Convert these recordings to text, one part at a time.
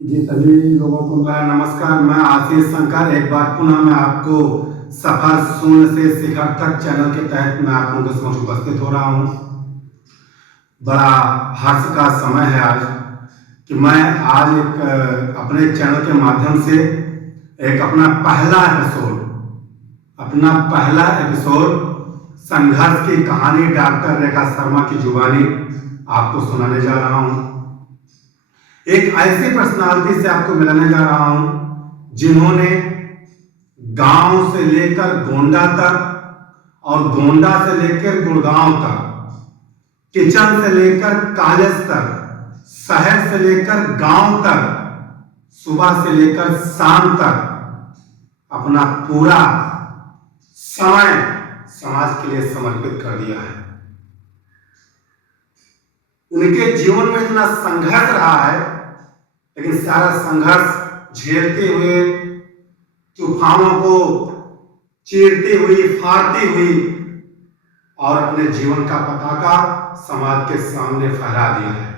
जी सभी लोगों को मेरा नमस्कार। मैं आशीष शंकर एक बार पुनः मैं आपको सफर शून्य से शिखर तक चैनल के तहत मैं आप लोगों के समक्ष उपस्थित हो रहा हूँ। बड़ा हर्ष का समय है आज कि मैं आज एक अपने चैनल के माध्यम से एक अपना पहला एपिसोड संघर्ष की कहानी डॉक्टर रेखा शर्मा की जुबानी आपको सुनाने जा रहा हूँ। एक ऐसी पर्सनालिटी से आपको मिलाने जा रहा हूं जिन्होंने गांव से लेकर गोंडा तक और गोंडा से लेकर गुड़गांव तक, किचन से लेकर कॉलेज तक, शहर से लेकर गांव तक, सुबह से लेकर शाम तक अपना पूरा समय समाज के लिए समर्पित कर दिया है। उनके जीवन में इतना संघर्ष रहा है, लेकिन सारा संघर्ष झेलते हुए, तूफानों को चीरती हुई, फाड़ती हुई और अपने जीवन का पताका समाज के सामने फहरा दिया है।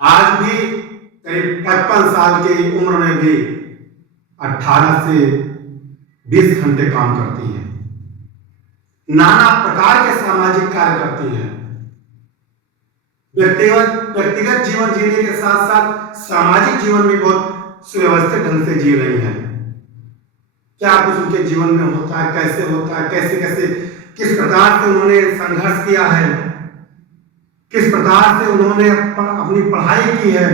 आज भी करीब 55 साल की उम्र में भी 18 से 20 घंटे काम करती है। नाना प्रकार के सामाजिक कार्य करती है। व्यक्तिगत जीवन जीने के साथ साथ सामाजिक जीवन भी बहुत सुव्यवस्थित ढंग से जी रही हैं। क्या कुछ उनके जीवन में होता है, कैसे होता है, कैसे कैसे किस प्रकार से उन्होंने संघर्ष किया है, किस प्रकार से उन्होंने अपनी पढ़ाई की है,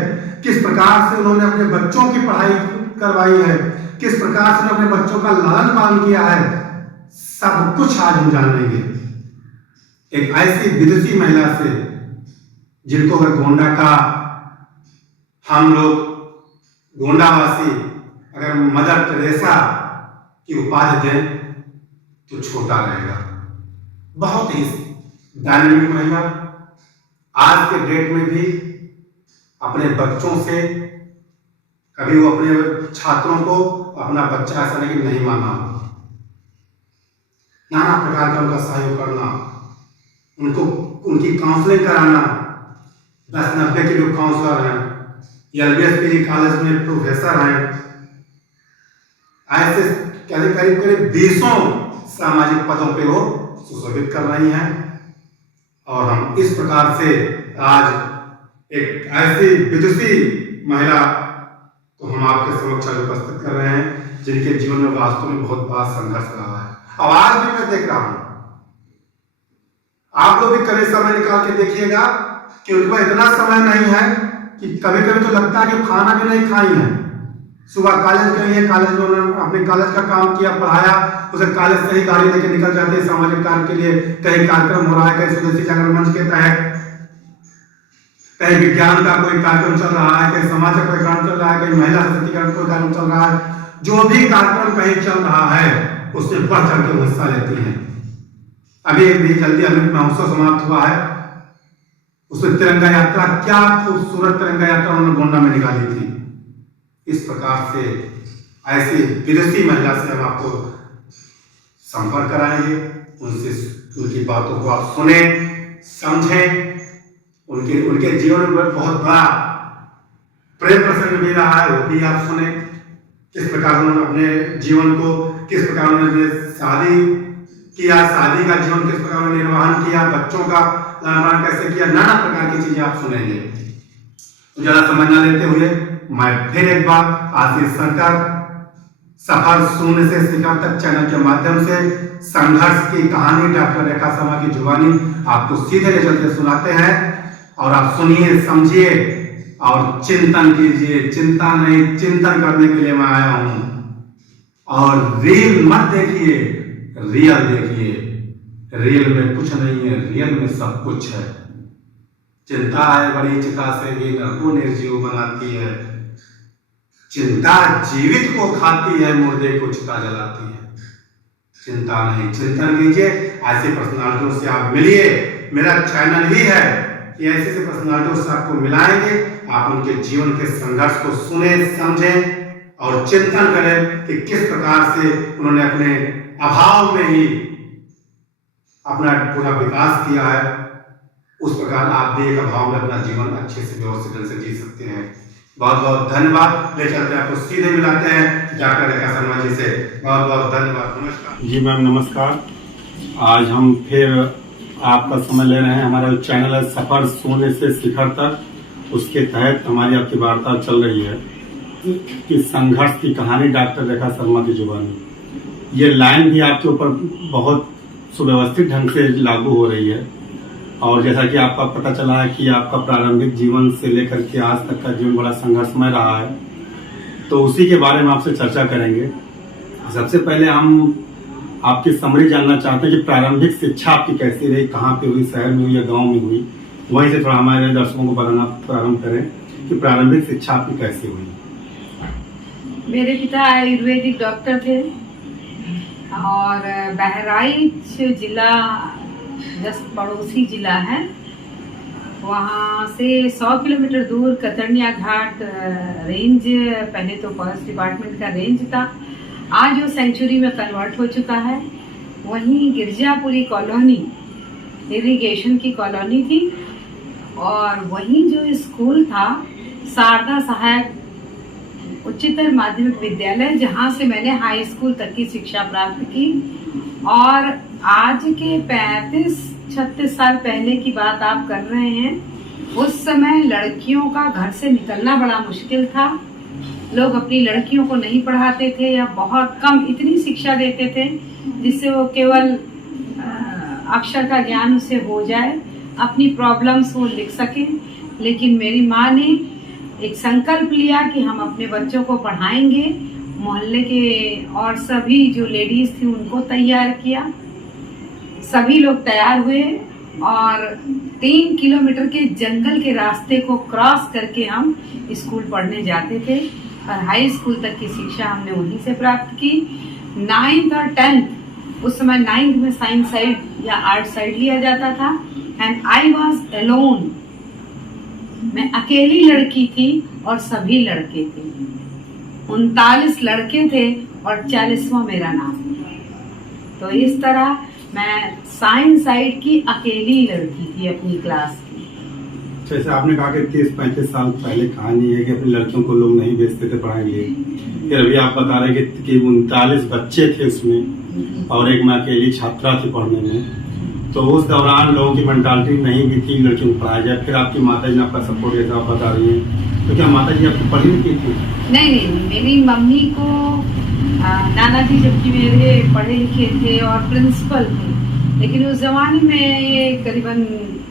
किस प्रकार से उन्होंने अपने बच्चों की पढ़ाई करवाई है, किस प्रकार से उन्होंने अपने बच्चों का लालन पालन किया है, सब कुछ आज हम जानेंगे। एक ऐसी विदुषी महिला से जिनको अगर गोंडा का हम लोग गोंडावासी अगर मदर टेरेसा की उपाधि दें तो छोटा रहेगा। बहुत ही डायनेमिक महिला, आज के डेट में भी अपने बच्चों से कभी वो अपने छात्रों को अपना बच्चा ऐसा नहीं माना, नाना प्रकार का उनका सहयोग करना, उनको उनकी काउंसलिंग कराना। 10-90 के लोग काउंसलर हैं, LBS कॉलेज में प्रोफेसर हैं, ऐसे करीब 20 सामाजिक पदों पे वो सुशोभित कर रही हैं। और हम इस प्रकार से आज एक ऐसी विदुषी महिला को हम आपके समक्ष उपस्थित कर रहे हैं जिनके जीवन में वास्तव में बहुत बड़ा संघर्ष रहा है। और आज भी मैं देख रहा हूं, आप लोग भी कभी समय निकाल के देखिएगा कि उनके पास इतना समय नहीं है कि कभी कभी तो लगता है कि खाना भी नहीं खाई है। सुबह कॉलेज गई है, कॉलेज में उन्होंने अपने कॉलेज का काम किया, पढ़ाया, उसे कॉलेज से ही गाड़ी लेके निकल जाते हैं सामाजिक कार्य के लिए। कहीं कार्यक्रम हो रहा है, कहीं स्वदेशी जागरण मंच के तहत, कहीं विज्ञान का कोई कार्यक्रम चल रहा है, कहीं समाज का कोई कार्यक्रम चल रहा है, कहीं महिला सशक्तिकरण कोई कार्यक्रम चल रहा है, जो भी कार्यक्रम कहीं चल रहा है उसमें बढ़ चढ़ के हिस्सा लेती है। अभी जल्दी महोत्सव समाप्त हुआ है, उसमें तिरंगा यात्रा, क्या खूबसूरत तिरंगा यात्रा उन्होंने गोंडा में निकाली थी। इस प्रकार से ऐसी विदेशी महिला से हम आपको संपर्क कराएंगे, उनसे उनकी बातों को आप सुने, समझें। उनके जीवन में बहुत बड़ा प्रेम प्रसंग भी रहा है, वो भी आप सुने। किस प्रकार उन्होंने अपने जीवन को, किस प्रकार उन्होंने शादी किया, शादी का जीवन किस प्रकार उन्होंने निर्वहन किया, बच्चों का लालन कैसे किया, नाना प्रकार की चीजें आप सुनेंगे। तो ज्यादा समय न लेते हुए मैं फिर एक बार आशीष शंकर सफर शून्य से शिखर तक चैनल के माध्यम से संघर्ष की कहानी डॉक्टर रेखा शर्मा की जुबानी आपको सीधे ले चलते सुनाते हैं। और आप सुनिए, समझिए और चिंतन कीजिए। चिंता नहीं, चिंतन करने के लिए मैं आया हूं। और रील मत देखिए, रियल देखिए। रियल में कुछ नहीं है, रियल में सब कुछ है। चिंता है बड़ी चिता से भी नर को निर्जीव बनाती है। चिंता जीवित को खाती है, मुर्दे को चिता जलाती है। चिंता नहीं, चिंतन कीजिए। ऐसी पर्सनालिटियों से आप मिलिए। मेरा चैनल ही है कि ऐसे पर्सनालिटियों से आपको मिलाएंगे। आप उनके जीवन के संघर्ष को सुने, समझें और चिंतन करें कि किस प्रकार से उन्होंने अपने अभाव में ही अपना पूरा विकास किया है। उस प्रकार आप भी एक अभाव में अपना जीवन अच्छे से व्यवस्थित ढंग से जी सकते हैं। बहुत बहुत धन्यवाद। ले चलते हैं, आपको सीधे मिलाते हैं डॉक्टर रेखा शर्मा जी से। बहुत बहुत धन्यवाद। नमस्कार जी मैम, नमस्कार। आज हम फिर आपका समय ले रहे हैं। हमारा चैनल है सफर शून्य से शिखर तक, उसके तहत हमारी आपकी वार्ता चल रही है कि संघर्ष की कहानी डॉक्टर रेखा शर्मा की जुबानी। ये लाइन भी आपके ऊपर बहुत सुव्यवस्थित ढंग से लागू हो रही है, और जैसा कि आपका पता चला है कि आपका प्रारंभिक जीवन से लेकर के आज तक का जीवन बड़ा संघर्षमय रहा है, तो उसी के बारे में आपसे चर्चा करेंगे। सबसे पहले हम आपकी समरी जानना चाहते हैं कि प्रारंभिक शिक्षा आपकी कैसी रही, कहाँ पे हुई, शहर में हुई या गांव में हुई। वहीं से थोड़ा हमारे दर्शकों को बताना प्रारंभ करें कि प्रारंभिक शिक्षा आपकी कैसी हुई। मेरे पिता आयुर्वेदिक डॉक्टर थे और बहराइच जिला जस्ट पड़ोसी जिला है, वहाँ से 100 किलोमीटर दूर कतरनिया घाट रेंज, पहले तो फॉरेस्ट डिपार्टमेंट का रेंज था, आज वो सेंचुरी में कन्वर्ट हो चुका है। वहीं गिरजापुरी कॉलोनी इरिगेशन की कॉलोनी थी, और वहीं जो स्कूल था शारदा सहायक उच्चतर माध्यमिक विद्यालय, जहाँ से मैंने हाई स्कूल तक की शिक्षा प्राप्त की। और आज के 35-36 साल पहले की बात आप कर रहे हैं, उस समय लड़कियों का घर से निकलना बड़ा मुश्किल था। लोग अपनी लड़कियों को नहीं पढ़ाते थे या बहुत कम इतनी शिक्षा देते थे जिससे वो केवल अक्षर का ज्ञान उसे हो जाए, अपनी प्रॉब्लम्स वो लिख सके। लेकिन मेरी माँ ने एक संकल्प लिया कि हम अपने बच्चों को पढ़ाएंगे। मोहल्ले के और सभी जो लेडीज थी उनको तैयार किया, सभी लोग तैयार हुए और 3 किलोमीटर के जंगल के रास्ते को क्रॉस करके हम स्कूल पढ़ने जाते थे, और हाई स्कूल तक की शिक्षा हमने वहीं से प्राप्त की। 9th और 10th, उस समय 9th में साइंस साइड या आर्ट साइड लिया जाता था, एंड आई वॉज एलोन। मैं अकेली लड़की थी और सभी लड़के थे। 39 लड़के थे और 40वां मेरा नाम। तो इस तरह मैं साइंस साइड की अकेली लड़की थी अपनी क्लास की। जैसे आपने कहा कि 30-35 साल पहले कहानी है कि अपनी लड़कियों को लोग नहीं भेजते थे पढ़ाने के लिए, फिर अभी आप बता रहे कि 39 बच्चे थे उसमें और एक मैं अकेली छात्रा थी पढ़ने में। तो उस दौरान लोगों की मेंटालिटी नहीं भी थी लड़कियों को पढ़ाया जाए। फिर आपकी माता जी ने आपका सपोर्ट जैसा आप बता रही हैं, तो क्या माता जी आपको पढ़ी नहीं थी? नहीं, मेरी मम्मी को नाना जी जबकि मेरे पढ़े लिखे थे और प्रिंसिपल थे, लेकिन उस जमाने में ये करीबन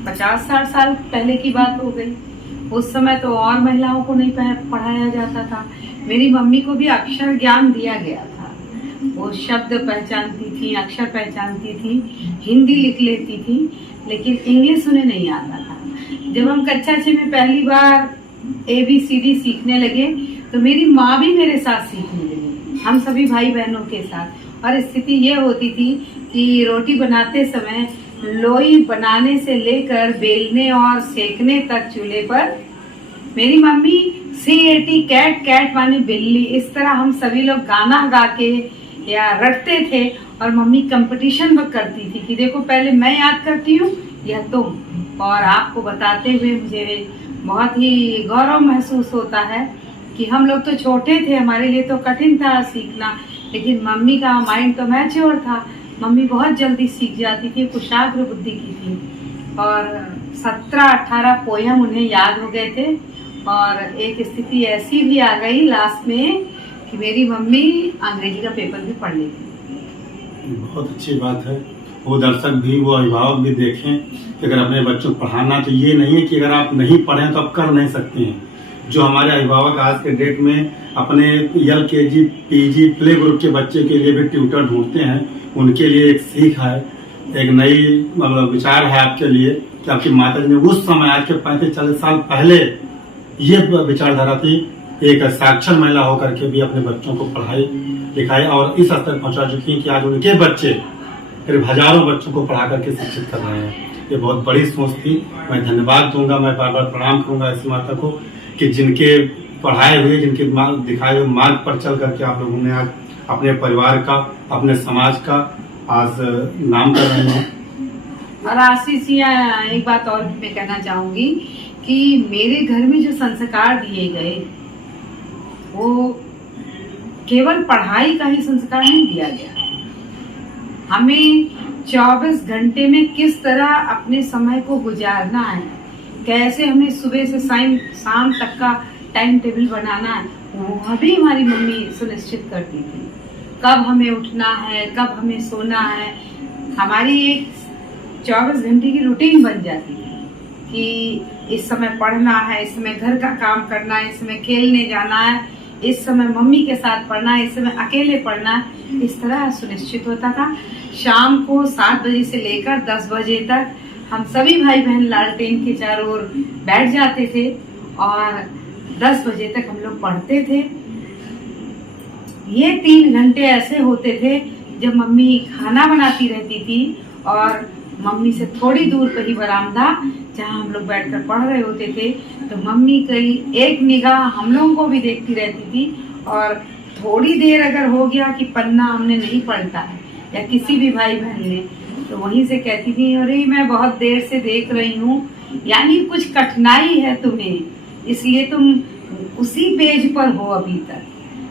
50-60 साल पहले की बात हो गई। उस समय तो और महिलाओं को नहीं पढ़ाया जाता था। मेरी मम्मी को भी अक्षर ज्ञान दिया गया था, वो शब्द पहचानती थी, अक्षर पहचानती थी, हिंदी लिख लेती थी, लेकिन इंग्लिश उन्हें नहीं आता था। जब हम कक्षा 6 में पहली बार ABCD सीखने लगे तो मेरी माँ भी मेरे साथ सीखने लगी, हम सभी भाई बहनों के साथ। और स्थिति ये होती थी कि रोटी बनाते समय लोई बनाने से लेकर बेलने और सेकने तक चूल्हे पर मेरी मम्मी CAT कैट, कैट माने बिल्ली, इस तरह हम सभी लोग गाना गा के या रटते थे। और मम्मी कंपटीशन भी करती थी कि देखो पहले मैं याद करती हूँ या तुम। और आपको बताते हुए मुझे बहुत ही गौरव महसूस होता है कि हम लोग तो छोटे थे, हमारे लिए तो कठिन था सीखना, लेकिन मम्मी का माइंड तो मैच्योर था। मम्मी बहुत जल्दी सीख जाती थी, कुशाग्र बुद्धि की थी, और 17-18 पोयम उन्हें याद हो गए थे। और एक स्थिति ऐसी भी आ गई लास्ट में कि मेरी मम्मी अंग्रेजी का पेपर भी पढ़ लेती। बहुत अच्छी बात है, वो दर्शक भी, वो अभिभावक भी देखें कि अगर अपने बच्चों को पढ़ाना, तो ये नहीं है कि अगर आप नहीं पढ़ें तो आप कर नहीं सकते हैं। जो हमारे अभिभावक आज के डेट में अपने LKG, PG, प्ले ग्रुप के बच्चे के लिए भी ट्यूटर ढूंढते हैं, उनके लिए एक सीख है, एक नई मतलब विचार है आपके लिए कि आपकी माता जी ने उस समय, आज के 35-40 साल पहले ये विचारधारा थी, एक साक्षर महिला होकर के भी अपने बच्चों को पढ़ाई लिखाई और इस स्तर पहुंचा चुकी है कि आज उनके बच्चे करीब हजारों बच्चों को पढ़ा करके शिक्षित कर रहे हैं। ये बहुत बड़ी सोच थी। मैं धन्यवाद दूंगा, मैं बार बार प्रणाम करूंगा ऐसी माता को कि जिनके पढ़ाए हुए, जिनके दिखाए हुए मार्ग पर चल करके आप लोगों ने आज अपने परिवार का, अपने समाज का आज नाम कर रहे हैं। और आशीष जी, एक बात और मैं कहना चाहूंगी कि मेरे घर में जो संस्कार दिए गए वो केवल पढ़ाई का ही संस्कार नहीं दिया गया। हमें 24 घंटे में किस तरह अपने समय को गुजारना है, कैसे हमें सुबह से शाम तक का टाइम टेबल बनाना है, वो भी हमारी मम्मी सुनिश्चित करती थी। कब हमें उठना है, कब हमें सोना है, हमारी एक 24 घंटे की रूटीन बन जाती थी कि इस समय पढ़ना है, इस समय घर का काम करना है, इस समय खेलने जाना है, इस समय मम्मी के साथ पढ़ना है, इस समय अकेले पढ़ना है। इस तरह सुनिश्चित होता था। शाम को 7 बजे से लेकर 10 बजे तक हम सभी भाई बहन लालटेन के चारों ओर बैठ जाते थे और 10 बजे तक हम लोग पढ़ते थे। ये 3 घंटे ऐसे होते थे जब मम्मी खाना बनाती रहती थी और मम्मी से थोड़ी दूर पर ही बरामदा जहाँ हम लोग बैठकर पढ़ रहे होते थे, तो मम्मी कई एक निगाह हम लोगों को भी देखती रहती थी और थोड़ी देर अगर हो गया कि पन्ना हमने नहीं पढ़ता है या किसी भी भाई बहन ने, तो वहीं से कहती थी अरे मैं बहुत देर से देख रही हूँ, यानी कुछ कठिनाई है तुम्हें, इसलिए तुम उसी पेज पर हो अभी तक,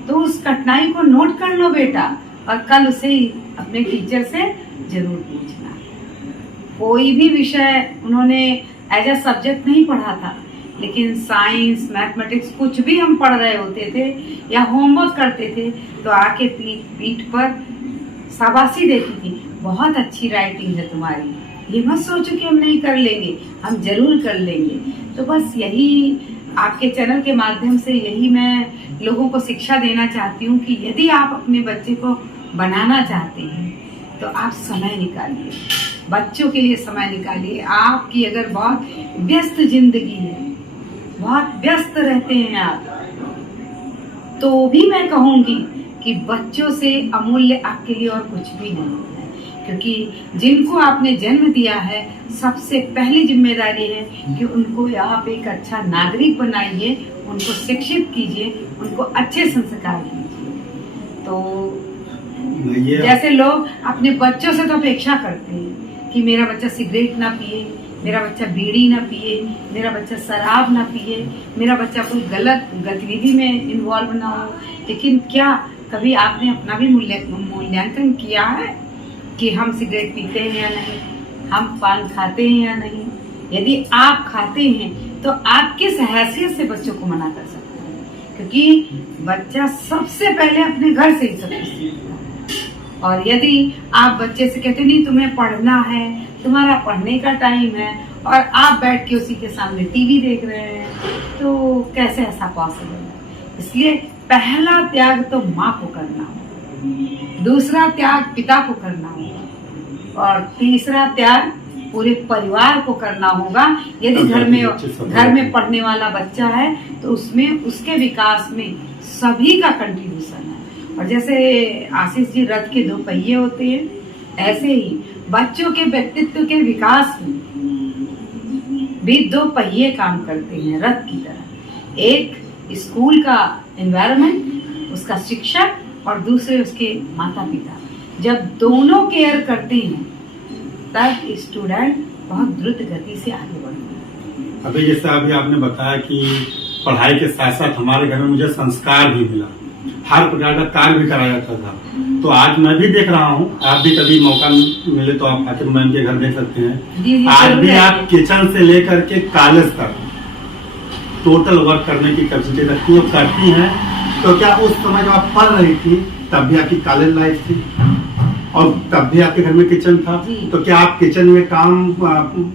तो उस कठिनाई को नोट कर लो बेटा और कल उसे अपने टीचर से जरूर पूछना। कोई भी विषय उन्होंने एज अ सब्जेक्ट नहीं पढ़ा था, लेकिन साइंस मैथमेटिक्स कुछ भी हम पढ़ रहे होते थे या होमवर्क करते थे तो आके पीठ पर शाबाशी देती थी, बहुत अच्छी राइटिंग है तुम्हारी, ये मत सोचो कि हम नहीं कर लेंगे, हम जरूर कर लेंगे। तो बस यही आपके चैनल के माध्यम से यही मैं लोगों को शिक्षा देना चाहती हूँ कि यदि आप अपने बच्चे को बनाना चाहते हैं तो आप समय निकालिए, बच्चों के लिए समय निकालिए। आपकी अगर बहुत व्यस्त जिंदगी है, बहुत व्यस्त रहते हैं आप, तो भी मैं कहूँगी कि बच्चों से अमूल्य आपके लिए और कुछ भी नहीं है, क्योंकि जिनको आपने जन्म दिया है सबसे पहली जिम्मेदारी है कि उनको आप एक अच्छा नागरिक बनाइए, उनको शिक्षित कीजिए, उनको अच्छे संस्कार दीजिए। तो जैसे लोग अपने बच्चों से तो अपेक्षा करते हैं कि मेरा बच्चा सिगरेट ना पिए, मेरा बच्चा बीड़ी ना पिए, मेरा बच्चा शराब ना पिए, मेरा बच्चा कोई गलत गतिविधि में इन्वॉल्व ना हो, लेकिन क्या कभी आपने अपना भी मूल्यांकन किया है कि हम सिगरेट पीते हैं या नहीं, हम पान खाते हैं या नहीं? यदि आप खाते हैं तो आप किस हैसियत से बच्चों को मना कर सकते हैं? क्योंकि बच्चा सबसे पहले अपने घर से ही सब कुछ सीखता है। और यदि आप बच्चे से कहते नहीं तुम्हें पढ़ना है, तुम्हारा पढ़ने का टाइम है, और आप बैठ के उसी के सामने टीवी देख रहे हैं, तो कैसे ऐसा पॉसिबल है? इसलिए पहला त्याग तो माँ को करना होगा, दूसरा त्याग पिता को करना होगा, और तीसरा त्याग पूरे परिवार को करना होगा। यदि घर में पढ़ने वाला बच्चा है तो उसमें उसके विकास में सभी का कंट्रीब्यूशन है। और जैसे आशीष जी रथ के 2 पहिए होते हैं, ऐसे ही बच्चों के व्यक्तित्व के विकास में भी 2 पहिए काम करते हैं रथ की तरह। एक स्कूल का एनवायरनमेंट, उसका शिक्षक, और दूसरे उसके माता पिता। जब दोनों केयर करते हैं तब स्टूडेंट बहुत द्रुत गति से आगे बढ़ता है। अभी जैसे अभी आपने बताया कि पढ़ाई के साथ साथ हमारे घर में मुझे संस्कार भी मिला, हर प्रकार का कार्य भी कराया जाता था। तो आज मैं भी देख रहा हूँ, आप भी कभी मौका मिले तो आप आके मैम के घर देख सकते हैं। आज भी आप किचन से लेकर के कॉलेज तक टोटल वर्क करने की कैपेसिटी रखती है, करती हैं। तो क्या उस समय जब आप पढ़ रही थी तब भी आपकी कॉलेज लाइफ थी और तब भी आपके घर में किचन था, तो क्या आप किचन में काम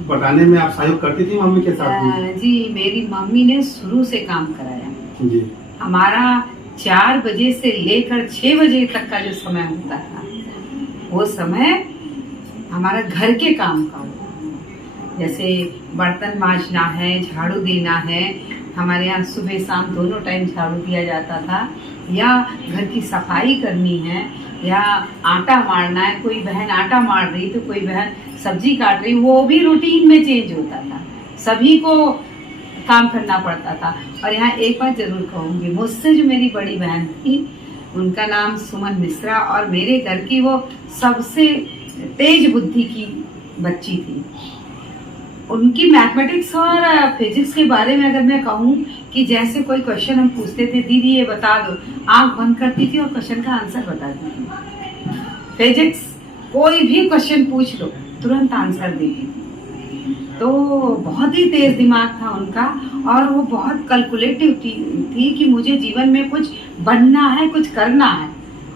बताने में आप सहयोग करती थी मम्मी के साथ? जी, मेरी मम्मी ने शुरू से काम कराया जी। हमारा 4 बजे से लेकर 6 बजे तक का जो समय होता था, वो समय हमारा घर के काम का होता। जैसे बर्तन मांजना है, झाड़ू देना है, हमारे यहाँ सुबह शाम दोनों टाइम झाड़ू दिया जाता था, या घर की सफाई करनी है, या आटा मारना है, कोई बहन आटा मार रही तो कोई बहन सब्जी काट रही, वो भी रूटीन में चेंज होता था, सभी को काम करना पड़ता था। और यहाँ एक बात जरूर कहूँगी, मुझसे जो मेरी बड़ी बहन थी, उनका नाम सुमन मिश्रा, और मेरे घर की वो सबसे तेज बुद्धि की बच्ची थी। उनकी मैथमेटिक्स और फिजिक्स के बारे में अगर मैं कहूँ कि जैसे कोई क्वेश्चन हम पूछते थे, दीदी ये बता दो, आंख बंद करती थी और क्वेश्चन का आंसर बताती थी। फिजिक्स कोई भी क्वेश्चन पूछ लो तुरंत आंसर देती थी। तो बहुत ही तेज दिमाग था उनका और वो बहुत कैलकुलेटिव थी कि मुझे जीवन में कुछ बनना है, कुछ करना है,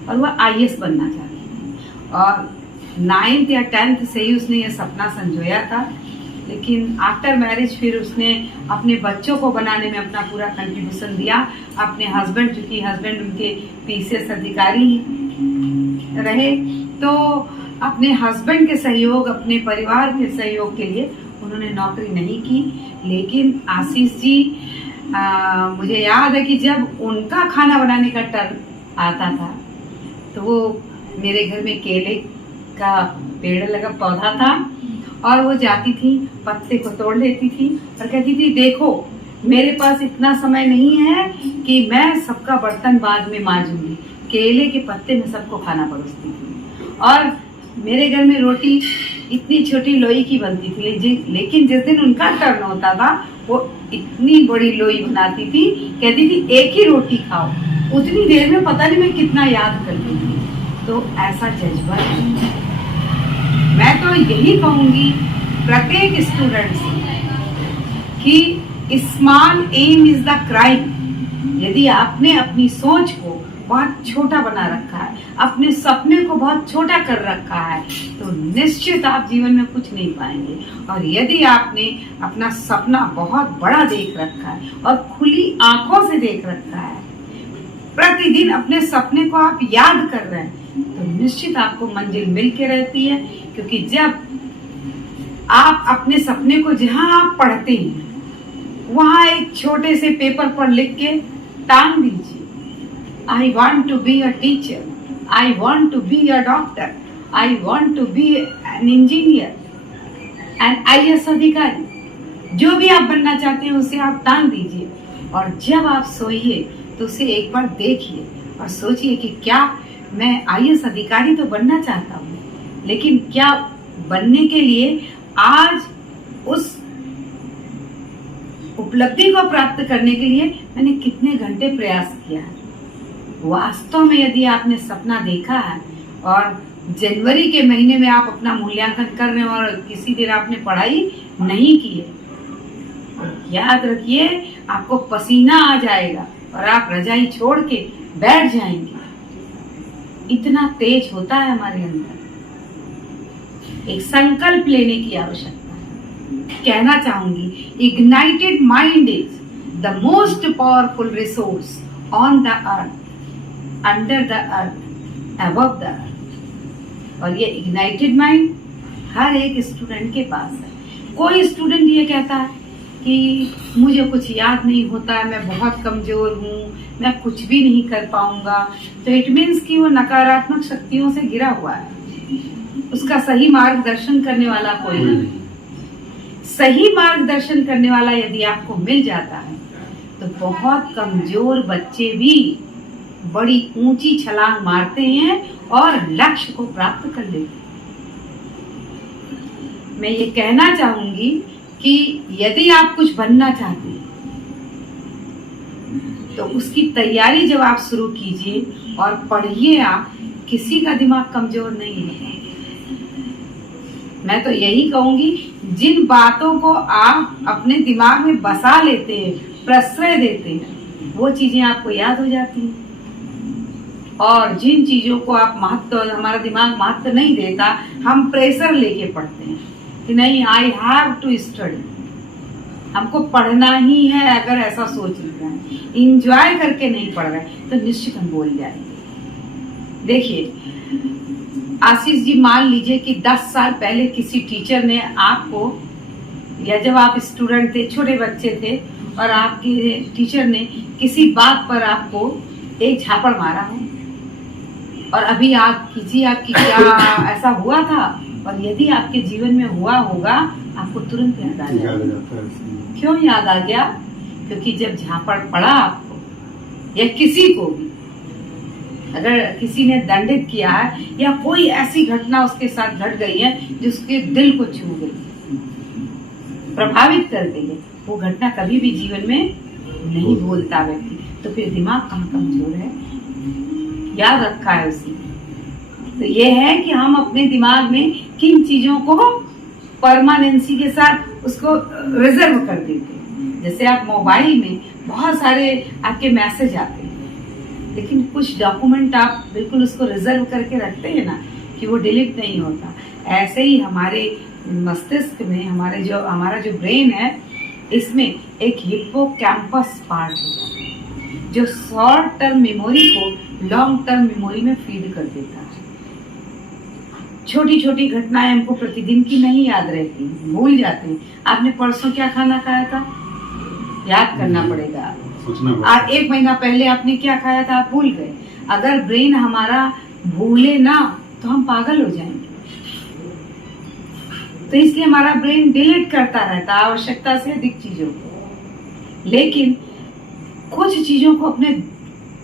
और वो आईएएस बनना चाहती थी। और 9th या 10th से ही उसने ये सपना संजोया था, लेकिन आफ्टर मैरिज फिर उसने अपने बच्चों को बनाने में अपना पूरा कंट्रीब्यूशन दिया। अपने हस्बैंड, चूंकि हस्बैंड उनके पीसीएस अधिकारी रहे, तो अपने हस्बैंड के सहयोग, अपने परिवार के सहयोग के लिए उन्होंने नौकरी नहीं की। लेकिन आशीष जी, मुझे याद है कि जब उनका खाना बनाने का टर्न आता था तो वो मेरे घर में केले का पेड़ लगा पौधा था और वो जाती थी, पत्ते को तोड़ लेती थी और कहती थी, देखो मेरे पास इतना समय नहीं है कि मैं सबका बर्तन बाद में मांजूंगी, केले के पत्ते में सबको खाना परोसती थी। और मेरे घर में रोटी इतनी छोटी लोई की बनती थी, लेकिन जिस दिन उनका टर्न होता था वो इतनी बड़ी लोई बनाती थी, कहती थी एक ही रोटी खाओ। उतनी देर में पता नहीं मैं कितना याद करती थी। तो ऐसा जज्बा है। मैं तो यही कहूंगी प्रत्येक स्टूडेंट से कि small aim is the crime. यदि आपने अपनी सोच को बहुत छोटा बना रखा है, अपने सपने को बहुत छोटा कर रखा है, तो निश्चित आप जीवन में कुछ नहीं पाएंगे। और यदि आपने अपना सपना बहुत बड़ा देख रखा है और खुली आंखों से देख रखा है, प्रतिदिन अपने सपने को आप याद कर रहे हैं, तो निश्चित आपको मंजिल मिल के रहती है। क्योंकि जब आप अपने सपने को जहां आप पढ़ते हैं वहां एक छोटे से पेपर पर लिख के टांग दीजिए, I want to be a teacher, I want to be a doctor, I want to be an engineer, an IAS अधिकारी, जो भी आप बनना चाहते हैं उसे आप टांग दीजिए। और जब आप सोइए तो उसे एक बार देखिए और सोचिए कि क्या मैं आईएएस अधिकारी तो बनना चाहता हूँ, लेकिन क्या बनने के लिए आज उस उपलब्धि को प्राप्त करने के लिए मैंने कितने घंटे प्रयास किया है। वास्तव में यदि आपने सपना देखा है और जनवरी के महीने में आप अपना मूल्यांकन कर रहे हैं और किसी दिन आपने पढ़ाई नहीं की है, याद रखिए आपको पसीना आ जाएगा और आप रजाई छोड़ के बैठ जाएंगे। इतना तेज होता है हमारे अंदर। एक संकल्प लेने की आवश्यकता है। कहना चाहूंगी, ignited mind is the most powerful resource on the earth, under the earth, above the earth. और ये इग्नाइटेड माइंड हर एक स्टूडेंट के पास है। कोई स्टूडेंट ये कहता है कि मुझे कुछ याद नहीं होता, मैं बहुत कमजोर हूँ, मैं कुछ भी नहीं कर पाऊंगा, तो इट मीन्स कि वो नकारात्मक शक्तियों से घिरा हुआ है। उसका सही मार्गदर्शन करने वाला कोई नहीं। सही मार्गदर्शन करने वाला यदि आपको मिल जाता है तो बहुत कमजोर बच्चे भी बड़ी ऊंची छलांग मारते हैं और लक्ष्य को प्राप्त कर लेते हैं। मैं ये कहना चाहूंगी कि यदि आप कुछ बनना चाहते हैं तो उसकी तैयारी जब आप शुरू कीजिए और पढ़िए, आप किसी का दिमाग कमजोर नहीं है। मैं तो यही कहूंगी, जिन बातों को आप अपने दिमाग में बसा लेते हैं, प्रश्रय देते हैं, वो चीजें आपको याद हो जाती हैं। और जिन चीजों को आप महत्व, हमारा दिमाग महत्व नहीं देता, हम प्रेशर लेके पढ़ते हैं कि नहीं, आई हैव टू स्टडी, हमको पढ़ना ही है। अगर ऐसा सोच लेते हैं, इंजॉय करके नहीं पढ़ रहे, तो निश्चित हम बोल जाएंगे। देखिए आशीष जी, मान लीजिए कि 10 साल पहले किसी टीचर ने आपको, या जब आप स्टूडेंट थे, छोटे बच्चे थे, और आपके टीचर ने किसी बात पर आपको एक झापड़ मारा हो, और अभी आप कीजिए आपकी क्या ऐसा हुआ था, और यदि आपके जीवन में हुआ होगा, आपको तुरंत याद आ जाएगा। क्यों याद आ गया? क्योंकि जब झापड़ पड़ा आपको, या किसी को भी अगर किसी ने दंडित किया है, या कोई ऐसी घटना उसके साथ घट गई है जिसके दिल को छू गई, प्रभावित कर गई है, वो घटना कभी भी जीवन में नहीं भूलता व्यक्ति। तो फिर दिमाग कहाँ कमजोर है, याद रखा है उसी। तो ये है कि हम अपने दिमाग में किन चीजों को परमानेंसी के साथ उसको रिजर्व कर देते हैं। जैसे आप मोबाइल में बहुत सारे आपके मैसेज आते हैं, लेकिन कुछ डॉक्यूमेंट आप बिल्कुल उसको रिजर्व करके रखते हैं ना, कि वो डिलीट नहीं होता। ऐसे ही हमारे मस्तिष्क में हमारा जो ब्रेन है, इसमें एक हिप्पोकैम्पस पार्ट होता है जो शॉर्ट टर्म मेमोरी को लॉन्ग टर्म मेमोरी में फीड कर देता है। छोटी छोटी घटनाएं हमको प्रतिदिन की नहीं याद रहती, भूल जाते हैं। आपने परसों क्या खाना खाया था, याद करना पड़ेगा। आज 1 महीना पहले आपने क्या खाया था, आप भूल गए। अगर ब्रेन हमारा भूले ना तो हम पागल हो जाएंगे। तो इसलिए हमारा ब्रेन डिलीट करता रहता है आवश्यकता से अधिक चीजों को, लेकिन कुछ चीजों को अपने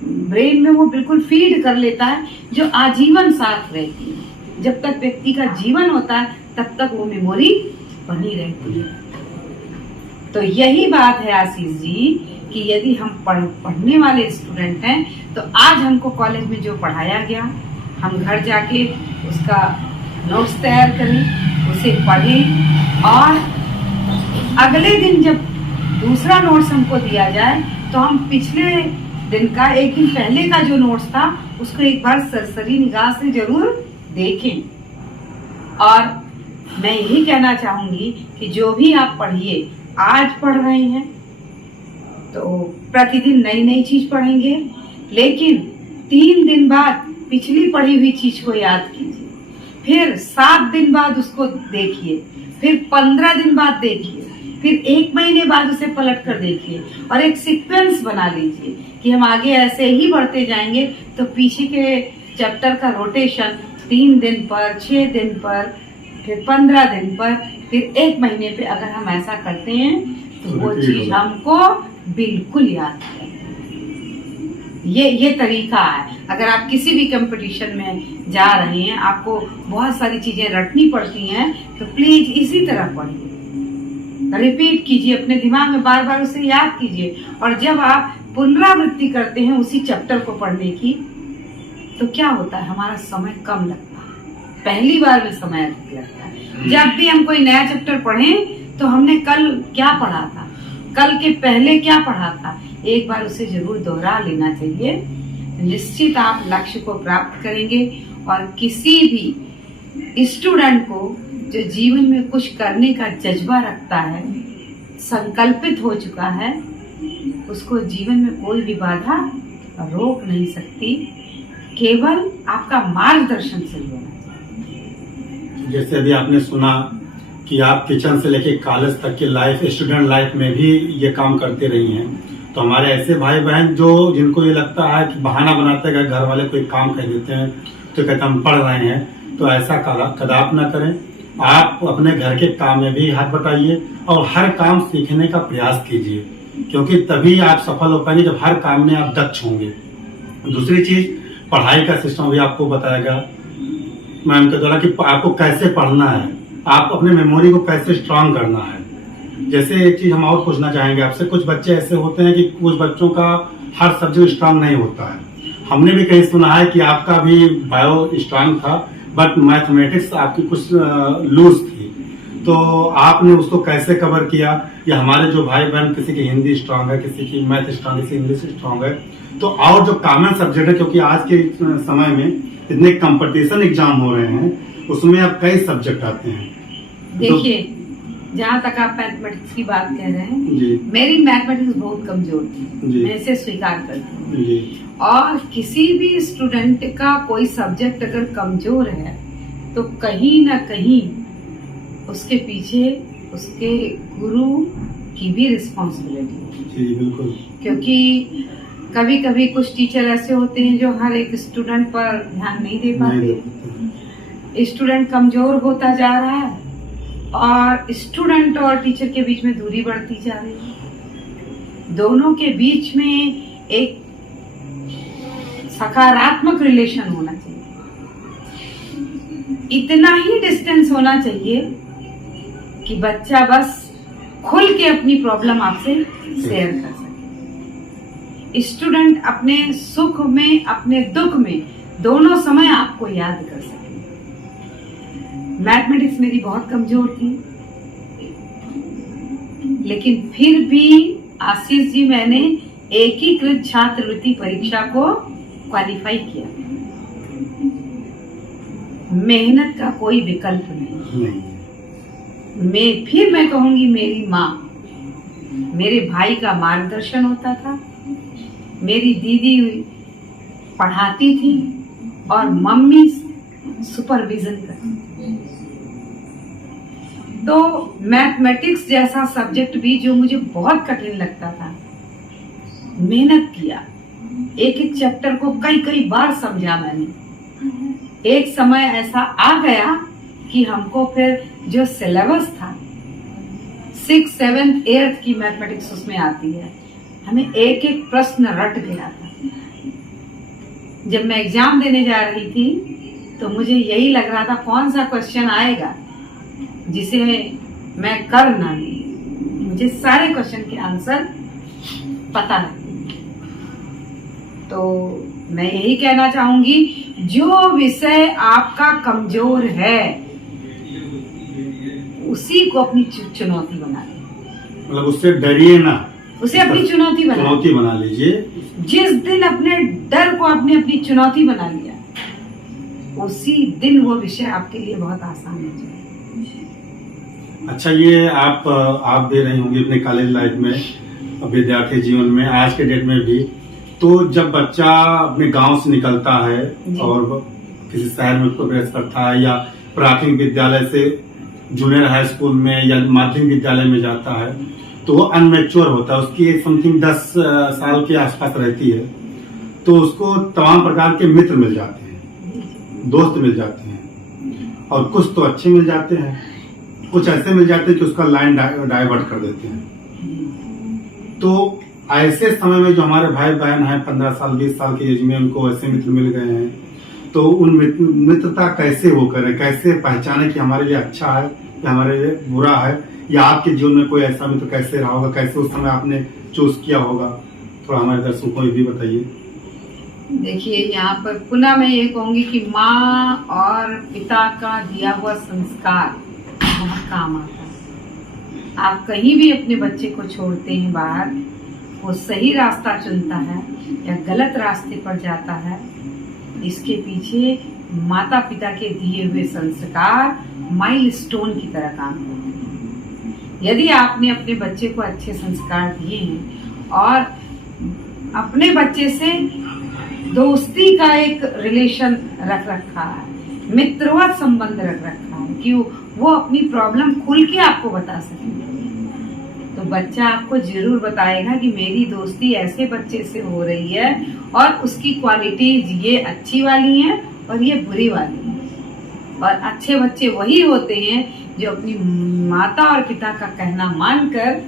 ब्रेन में वो बिल्कुल फीड कर लेता है जो आजीवन साथ रहती है। जब तक व्यक्ति का जीवन होता है तब तक वो मेमोरी बनी रहती है। तो यही बात है आशीष जी कि यदि हम पढ़ने वाले स्टूडेंट हैं तो आज हमको कॉलेज में जो पढ़ाया गया, हम घर जाके उसका नोट्स तैयार करें, उसे पढ़ें, और अगले दिन जब दूसरा नोट्स हमको दिया जाए तो हम पिछले दिन का 1 दिन पहले का जो नोट्स था उसको एक बार सरसरी निगाह से जरूर देखें। और मैं यही कहना चाहूंगी कि जो भी आप पढ़िए, आज पढ़ रहे हैं तो प्रतिदिन नई नई चीज पढ़ेंगे, लेकिन 3 दिन बाद पिछली पढ़ी हुई चीज को याद कीजिए, फिर 7 दिन बाद उसको देखिए, फिर 15 दिन बाद देखिए, फिर 1 महीने बाद उसे पलट कर देखिए, और एक सीक्वेंस बना लीजिए कि हम आगे ऐसे ही बढ़ते जाएंगे। तो पीछे के चैप्टर का रोटेशन 3 दिन पर, 6 दिन पर, फिर 15 दिन पर, फिर 1 महीने पे अगर हम ऐसा करते हैं तो वो चीज हमको बिल्कुल याद है। ये तरीका है। अगर आप किसी भी कंपटीशन में जा रहे हैं, आपको बहुत सारी चीजें रटनी पड़ती हैं, तो प्लीज इसी तरह पढ़िए, रिपीट कीजिए, अपने दिमाग में बार बार उसे याद कीजिए। और जब आप पुनरावृत्ति करते हैं उसी चैप्टर को पढ़ने की, तो क्या होता है, हमारा समय कम लगता है, पहली बार में समय अधिक लगता है। जब भी हम कोई नया चैप्टर पढ़ें तो हमने कल क्या पढ़ा था, कल के पहले क्या पढ़ा था, एक बार उसे जरूर दोहरा लेना चाहिए। निश्चित आप लक्ष्य को प्राप्त करेंगे। और किसी भी स्टूडेंट को जो जीवन में कुछ करने का जज्बा रखता है, संकल्पित हो चुका है, उसको जीवन में कोई भी बाधा रोक नहीं सकती, केवल आपका मार्गदर्शन सही होना चाहिए। जैसे अभी आपने सुना कि आप किचन से लेके कॉलेज तक की लाइफ, स्टूडेंट लाइफ में भी ये काम करते रही हैं। तो हमारे ऐसे भाई बहन जिनको ये लगता है कि बहाना बनाते हैं, घर वाले कोई काम कह देते हैं तो कहते हम पढ़ रहे हैं, तो ऐसा कदाप ना करें। आप अपने घर के काम में भी हाथ बटाइए और हर काम सीखने का प्रयास कीजिए, क्योंकि तभी आप सफल हो पाएंगे जब हर काम में आप दक्ष होंगे। दूसरी चीज, पढ़ाई का सिस्टम भी आपको बताएगा मैम के द्वारा कि आपको कैसे पढ़ना है, आप अपने मेमोरी को कैसे स्ट्रांग करना है। जैसे एक चीज हम और पूछना चाहेंगे आपसे, कुछ बच्चे ऐसे होते हैं कि कुछ बच्चों का हर सब्जेक्ट स्ट्रांग नहीं होता है। हमने भी कहीं सुना है कि आपका भी बायो स्ट्रांग था, बट मैथमेटिक्स आपकी कुछ लूज थी, तो आपने उसको कैसे कवर किया? या हमारे जो भाई बहन, किसी की हिंदी स्ट्रांग है, किसी की मैथ स्ट्रांग, किसी इंग्लिश स्ट्रांग है, तो और जो कॉमन सब्जेक्ट है, क्योंकि आज के समय में इतने कंपटीशन एग्जाम हो रहे हैं, उसमें अब कई सब्जेक्ट आते हैं। देखिए, जहाँ तक आप मैथमेटिक्स की बात कह रहे हैं जी, मेरी मैथमेटिक्स बहुत कमजोर थी, मैं इसे स्वीकार करती हूँ जी। और किसी भी स्टूडेंट का कोई सब्जेक्ट अगर कमजोर है तो कहीं ना कहीं उसके पीछे उसके गुरु की भी रिस्पॉन्सिबिलिटी है जी, बिल्कुल। क्योंकि कभी कभी कुछ टीचर ऐसे होते हैं जो हर एक स्टूडेंट पर ध्यान नहीं दे पाते, स्टूडेंट कमजोर होता जा रहा है और स्टूडेंट और टीचर के बीच में दूरी बढ़ती जा रही है। दोनों के बीच में एक सकारात्मक रिलेशन होना चाहिए, इतना ही डिस्टेंस होना चाहिए कि बच्चा बस खुल के अपनी प्रॉब्लम आपसे शेयर कर सके। स्टूडेंट अपने सुख में अपने दुख में दोनों समय आपको याद कर सके। मैथमेटिक्स मेरी बहुत कमजोर थी, लेकिन फिर भी आशीष जी मैंने एकीकृत छात्रवृत्ति परीक्षा को क्वालिफाई किया। मेहनत का कोई विकल्प नहीं। मैं कहूंगी मेरी माँ, मेरे भाई का मार्गदर्शन होता था, मेरी दीदी पढ़ाती थी और मम्मी सुपरविजन करती। तो मैथमेटिक्स जैसा सब्जेक्ट भी जो मुझे बहुत कठिन लगता था, मेहनत किया, एक एक चैप्टर को कई बार समझा मैंने। एक समय ऐसा आ गया कि हमको फिर जो सिलेबस था 6th, 7th, 8th की मैथमेटिक्स उसमें आती है, हमें एक एक प्रश्न रट गया था। जब मैं एग्जाम देने जा रही थी तो मुझे यही लग रहा था कौन सा क्वेश्चन आएगा जिसे मैं कर ना लूं। मुझे सारे क्वेश्चन के आंसर पता है। तो मैं यही कहना चाहूंगी, जो विषय आपका कमजोर है उसी को अपनी चुनौती बना लीजिए। मतलब उससे डरिए ना, उसे अपनी चुनौती बना लीजिए। जिस दिन अपने डर को आपने अपनी चुनौती बना लिया, उसी दिन वो विषय आपके लिए बहुत आसान हो जाए। अच्छा, ये आप दे रही होंगी अपने कॉलेज लाइफ में, विद्यार्थी जीवन में, आज के डेट में भी। तो जब बच्चा अपने गांव से निकलता है और किसी शहर में प्रवेश करता है या प्राथमिक विद्यालय से जूनियर हाई स्कूल में या माध्यमिक विद्यालय में जाता है, तो वो अनमेच्योर होता है, उसकी समथिंग 10 साल के आसपास रहती है। तो उसको तमाम प्रकार के मित्र मिल जाते हैं, दोस्त मिल जाते हैं, और कुछ तो अच्छे मिल जाते हैं, कुछ ऐसे मिल जाते हैं कि उसका लाइन डाइवर्ट कर देते हैं। तो ऐसे समय में जो हमारे भाई बहन हैं 15 साल 20 साल की एज में, उनको ऐसे मित्र मिल गए हैं, तो उन मित्रता कैसे वो करें, कैसे पहचाने कि हमारे लिए अच्छा है या हमारे लिए बुरा है, या आपके जीवन में कोई ऐसा मित्र कैसे रहा होगा, कैसे उस समय आपने चूज किया होगा, थोड़ा हमारे दर्शकों को भी बताइए। देखिए, यहाँ पर पुनः मैं ये कहूंगी कि माँ और पिता का दिया हुआ संस्कार बहुत काम आता है। आप कहीं भी अपने बच्चे को छोड़ते हैं बाहर, वो सही रास्ता चुनता है या गलत रास्ते पर जाता है, इसके पीछे माता पिता के दिए हुए संस्कार माइलस्टोन की तरह काम करते हैं। यदि आपने अपने बच्चे को अच्छे संस्कार दिए हैं और अपने बच्चे से दोस्ती का एक रिलेशन रख रखा है, मित्रवत संबंध रख रखा है कि वो अपनी प्रॉब्लम खुल के आपको बता सके, तो बच्चा आपको जरूर बताएगा कि मेरी दोस्ती ऐसे बच्चे से हो रही है और उसकी क्वालिटीज ये अच्छी वाली हैं और ये बुरी वाली हैं। और अच्छे बच्चे वही होते हैं जो अपनी माता और पिता का कहना मानकर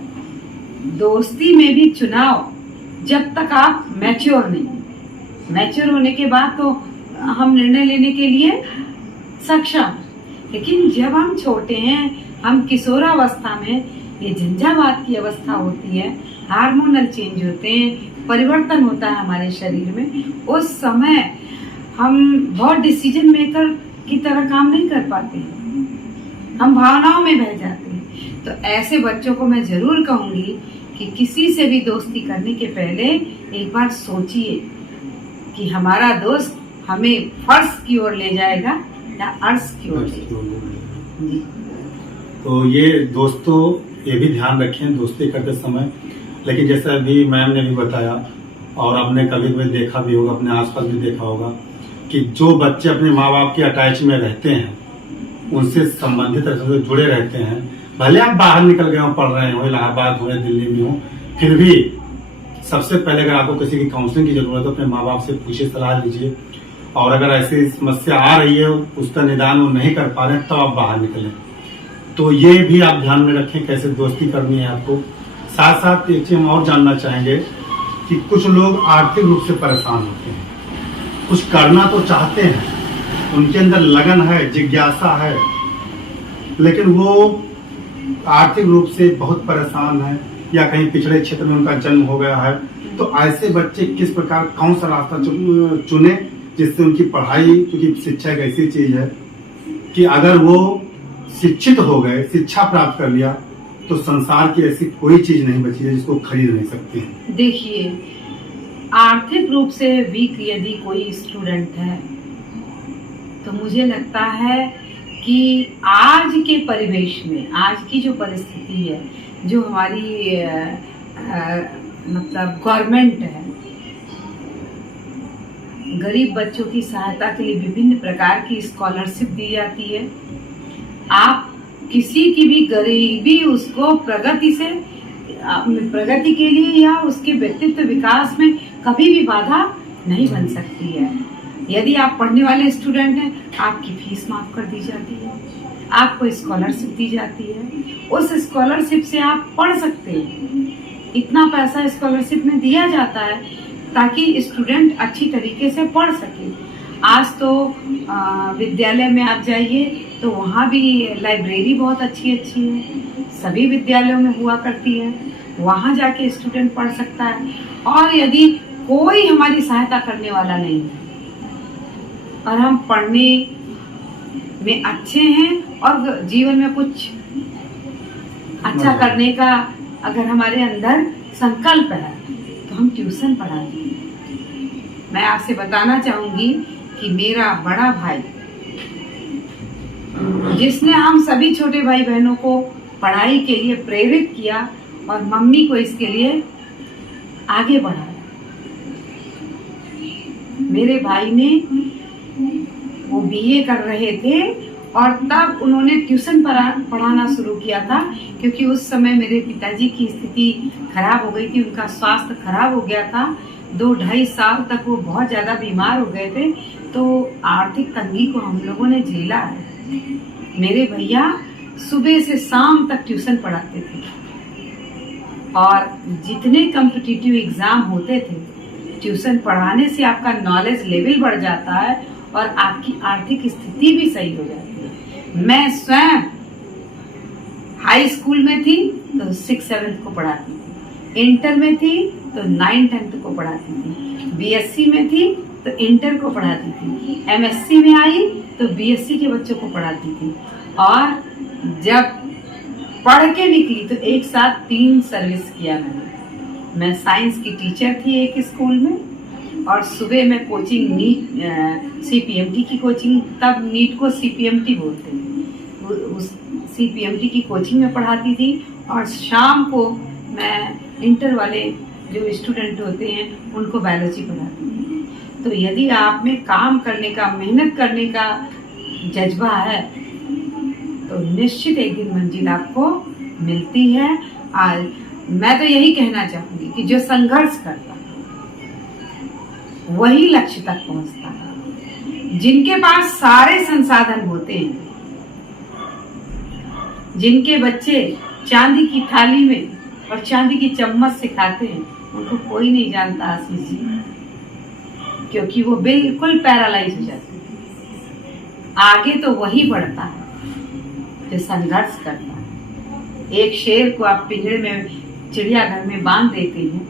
दोस्ती में भी चुनाव, जब तक आप मैच्योर नहीं, मैच्योर होने के बाद तो हम निर्णय लेने के लिए सक्षम, लेकिन जब हम छोटे हैं, हम किशोरावस्था में, ये झंझावात की अवस्था होती है, हार्मोनल चेंज होते हैं, परिवर्तन होता है हमारे शरीर में, उस समय हम बहुत डिसीजन मेकर की तरह काम नहीं कर पाते, हम भावनाओं में बह जाते हैं। तो ऐसे बच्चों को मैं जरूर कहूंगी कि किसी से भी दोस्ती करने के पहले एक बार सोचिए कि हमारा दोस्त हमें फर्श की ओर ले जाएगा या अर्श की ओर ले जाएगा। तो ये दोस्तों, ये भी ध्यान रखें दोस्ती करते समय। लेकिन जैसे अभी मैम ने भी बताया और आपने कभी कभी देखा भी होगा, अपने आसपास भी देखा होगा कि जो बच्चे अपने माँ बाप के अटैच में रहते हैं, उनसे संबंधित से जुड़े रहते हैं, भले आप बाहर निकल गए हो, पढ़ रहे हो, इलाहाबाद हो या दिल्ली में हो, फिर भी सबसे पहले अगर आपको किसी की काउंसलिंग की जरूरत है तो अपने माँ बाप से पूछिए, सलाह लीजिए। और अगर ऐसी समस्या आ रही है, उसका निदान वो नहीं कर पा रहे, तो आप बाहर निकलें। तो ये भी आप ध्यान में रखें कैसे दोस्ती करनी है आपको। साथ साथ एक चीज हम और जानना चाहेंगे कि कुछ लोग आर्थिक रूप से परेशान होते हैं, कुछ करना तो चाहते हैं, उनके अंदर लगन है, जिज्ञासा है, लेकिन वो आर्थिक रूप से बहुत परेशान है या कहीं पिछड़े क्षेत्र में उनका जन्म हो गया है, तो ऐसे बच्चे किस प्रकार कौन सा रास्ता चुने जिससे उनकी पढ़ाई, क्योंकि शिक्षा एक ऐसी चीज है कि अगर वो शिक्षित हो गए, शिक्षा प्राप्त कर लिया, तो संसार की ऐसी कोई चीज नहीं बची है जिसको खरीद नहीं सकते हैं। देखिए, आर्थिक रूप से वीक यदि कोई स्टूडेंट है तो मुझे लगता है कि आज के परिवेश में, आज की जो परिस्थिति है, जो हमारी मतलब गवर्नमेंट है, गरीब बच्चों की सहायता के लिए विभिन्न प्रकार की स्कॉलरशिप दी जाती है। आप किसी की भी गरीबी उसको प्रगति के लिए या उसके व्यक्तित्व विकास में कभी भी बाधा नहीं बन सकती है। यदि आप पढ़ने वाले स्टूडेंट हैं, आपकी फीस माफ कर दी जाती है, आपको स्कॉलरशिप दी जाती है, उस स्कॉलरशिप से आप पढ़ सकते हैं। इतना पैसा स्कॉलरशिप में दिया जाता है ताकि स्टूडेंट अच्छी तरीके से पढ़ सके। आज तो विद्यालय में आप जाइए तो वहाँ भी लाइब्रेरी बहुत अच्छी अच्छी है, सभी विद्यालयों में हुआ करती है, वहाँ जाके स्टूडेंट पढ़ सकता है। और यदि कोई हमारी सहायता करने वाला नहीं है और हम पढ़ने में अच्छे हैं और जीवन में कुछ अच्छा करने का अगर हमारे अंदर संकल्प है तो हम ट्यूशन पढ़ाएंगे। मैं आपसे बताना चाहूंगी कि मेरा बड़ा भाई, जिसने हम सभी छोटे भाई बहनों को पढ़ाई के लिए प्रेरित किया और मम्मी को इसके लिए आगे बढ़ाया, मेरे भाई ने, वो बीए कर रहे थे और तब उन्होंने ट्यूशन पढ़ाना शुरू किया था, क्योंकि उस समय मेरे पिताजी की स्थिति खराब हो गई थी, उनका स्वास्थ्य खराब हो गया था। 2-2.5 साल तक वो बहुत ज़्यादा बीमार हो गए थे, तो आर्थिक तंगी को हम लोगों ने झेला है। मेरे भैया सुबह से शाम तक ट्यूशन पढ़ाते थे और जितने कॉम्पिटिटिव एग्जाम होते थे, ट्यूशन पढ़ाने से आपका नॉलेज लेवल बढ़ जाता है और आपकी आर्थिक स्थिति भी सही हो जाती है। मैं स्वयं हाई स्कूल में थी तो 6-7 को पढ़ाती थी, इंटर में थी तो 9-10 को पढ़ाती थी, बीएससी में थी तो इंटर को पढ़ाती थी, एमएससी में आई तो बीएससी के बच्चों को पढ़ाती थी। और जब पढ़ के निकली तो एक साथ 3 सर्विस किया मैंने। मैं साइंस की टीचर थी एक स्कूल में और सुबह में कोचिंग नीट सीपीएमटी की कोचिंग, तब नीट को सीपीएमटी बोलते थे, उस सीपीएमटी की कोचिंग में पढ़ाती थी और शाम को मैं इंटर वाले जो स्टूडेंट होते हैं उनको बायोलॉजी पढ़ाती थी। तो यदि आप में काम करने का, मेहनत करने का जज्बा है तो निश्चित एक दिन मंजिल आपको मिलती है। आज मैं तो यही कहना चाहूंगी कि जो संघर्ष करता है वही लक्ष्य तक पहुंचता है। जिनके पास सारे संसाधन होते हैं, जिनके बच्चे चांदी की थाली में और चांदी की चम्मच से खाते हैं, उनको कोई नहीं जानता आशीष जी, क्योंकि वो बिल्कुल पैरालाइज हो जाते हैं। आगे तो वही बढ़ता है जो संघर्ष करता है। एक शेर को आप पिंजरे में, चिड़ियाघर में बांध देते हैं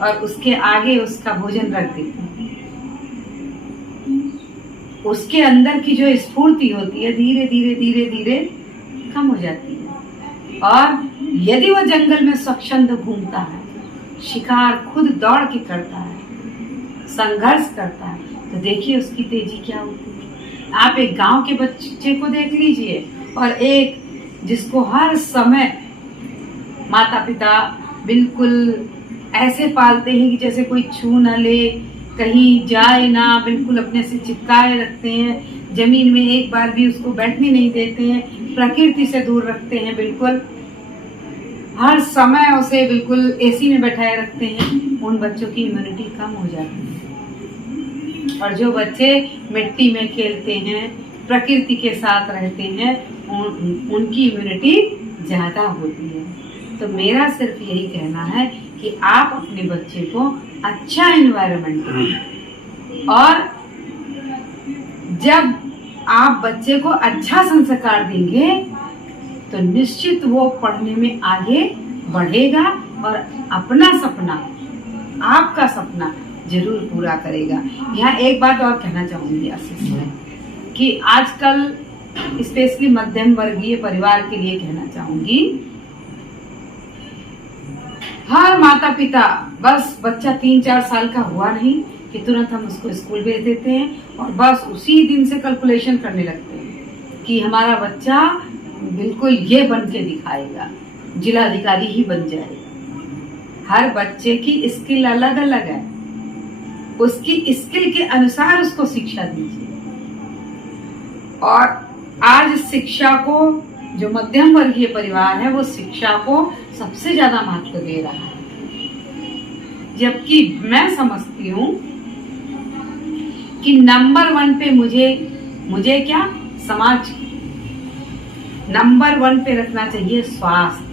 और उसके आगे उसका भोजन रख देते हैं, उसके अंदर की जो स्फूर्ति होती है धीरे धीरे धीरे धीरे कम हो जाती है। और यदि वो जंगल में स्वच्छंद घूमता है, शिकार खुद दौड़ के करता है, संघर्ष करता है, तो देखिए उसकी तेजी क्या होती है। आप एक गांव के बच्चे को देख लीजिए और एक जिसको हर समय माता पिता बिल्कुल ऐसे पालते हैं कि जैसे कोई छू न ले, कहीं जाए ना, बिल्कुल अपने से चिपकाए रखते हैं, जमीन में एक बार भी उसको बैठने नहीं देते हैं, प्रकृति से दूर रखते हैं, बिल्कुल हर समय उसे बिल्कुल एसी में बैठाए रखते हैं, उन बच्चों की इम्यूनिटी कम हो जाती है। और जो बच्चे मिट्टी में खेलते हैं, प्रकृति के साथ रहते हैं, उनकी इम्यूनिटी ज़्यादा होती है। तो मेरा सिर्फ यही कहना है कि आप अपने बच्चे को अच्छा एनवायरनमेंट दें, और जब आप बच्चे को अच्छा संस्कार देंगे तो निश्चित वो पढ़ने में आगे बढ़ेगा और अपना सपना, आपका सपना जरूर पूरा करेगा। यहाँ एक बात और कहना चाहूंगी आशीष भाई, कि आजकल स्पेशली मध्यम वर्गीय परिवार के लिए कहना चाहूंगी, हर माता पिता बस बच्चा 3-4 साल का हुआ नहीं कि तुरंत हम उसको स्कूल भेज देते हैं और बस उसी दिन से कैलकुलेशन करने लगते हैं कि हमारा बच्चा बिल्कुल ये बन के दिखाएगा, जिलाधिकारी ही बन जाएगा। हर बच्चे की स्किल अलग अलग है, उसकी स्किल के अनुसार उसको शिक्षा दीजिए। और आज शिक्षा को, जो मध्यम वर्गीय परिवार है वो शिक्षा को सबसे ज्यादा महत्व दे रहा है, जबकि मैं समझती हूँ कि नंबर 1 पे मुझे क्या, समाज नंबर 1 पे रखना चाहिए स्वास्थ्य।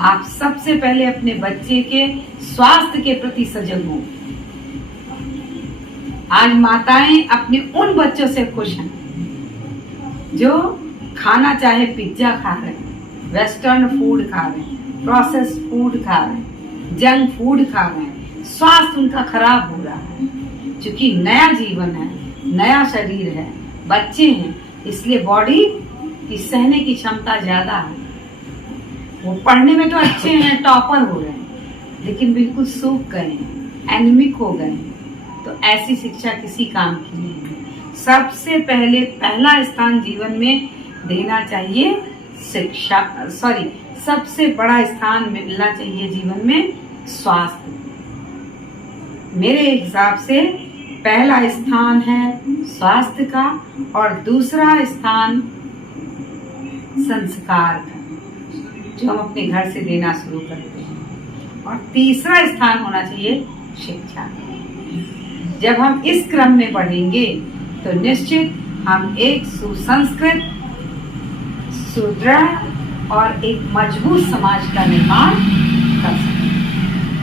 आप सबसे पहले अपने बच्चे के स्वास्थ्य के प्रति सजग हो। आज माताएं अपने उन बच्चों से खुश हैं जो खाना चाहे पिज्जा खा रहे हैं, वेस्टर्न फूड खा रहे हैं, प्रोसेस फूड खा रहे हैं, जंक फूड खा रहे हैं, स्वास्थ्य उनका खराब हो रहा है। क्योंकि नया जीवन है, नया शरीर है, बच्चे हैं, इसलिए बॉडी की सहने की क्षमता ज्यादा है। वो पढ़ने में तो अच्छे हैं, टॉपर हो रहे हैं, लेकिन बिल्कुल सूख गए हैं, एनीमिक हो गए हैं। तो ऐसी शिक्षा किसी काम की नहीं है। सबसे पहले पहला स्थान जीवन में देना चाहिए शिक्षा, सबसे बड़ा स्थान मिलना चाहिए जीवन में स्वास्थ्य। मेरे हिसाब से पहला स्थान है स्वास्थ्य का और दूसरा स्थान संस्कार का, जो हम अपने घर से देना शुरू करते हैं, और तीसरा स्थान होना चाहिए शिक्षा। जब हम इस क्रम में बढ़ेंगे तो निश्चित हम एक सुसंस्कृत, सुदृढ़ और एक मजबूत समाज का निर्माण कर सकते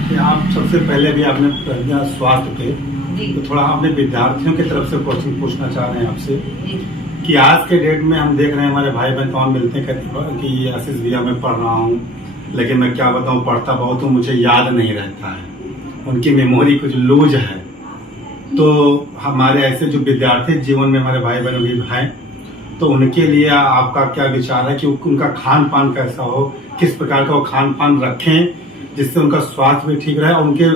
हैं। आप सबसे पहले भी आपने दिया स्वास्थ्य पे, तो थोड़ा अपने विद्यार्थियों की तरफ से क्वेश्चन पूछना चाह रहे हैं आपसे कि आज के डेट में हम देख रहे हैं हमारे भाई बहन तमाम मिलते हैं, कहते हैं कि आशीष भैया मैं पढ़ रहा हूँ, लेकिन मैं क्या बताऊँ, पढ़ता बहुत हूँ, मुझे याद नहीं रहता है, उनकी मेमोरी कुछ लूज है। तो हमारे ऐसे जो विद्यार्थी जीवन में हमारे भाई बहन भी हैं, तो उनके लिए आपका क्या विचार है कि उनका खान पान कैसा हो, किस प्रकार का वो खान पान रखें जिससे उनका स्वास्थ्य भी ठीक रहे और उनके